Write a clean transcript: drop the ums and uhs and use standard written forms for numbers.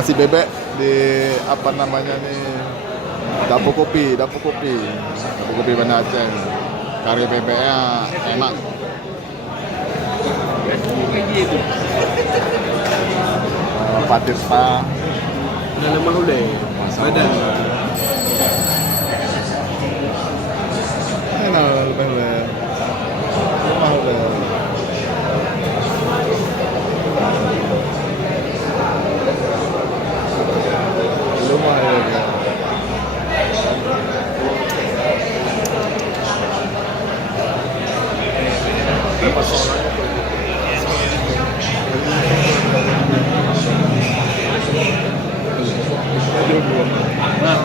nasi bebek di apa namanya nih, dapur kopi Banda Aceh. Kari bebeknya enak. Pak Tirta Dalam mahule. Badan. enak banget. Lumayan ya. Nah,